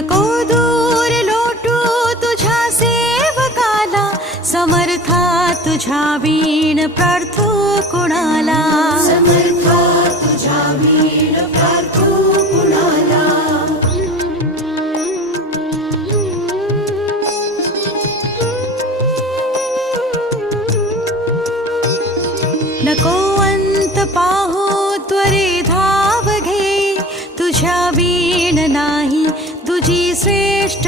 नको दूर लोटू तुझ्या सेवकाला, समर्था तुझ्या वीण प्रार्थू कुणाला, समर्था तुझ्या वीण प्रार्थू कुणाला. नको अंत पाहू त्वरे धाव घे, तुझ्या वीण नाही तुझी श्रेष्ठ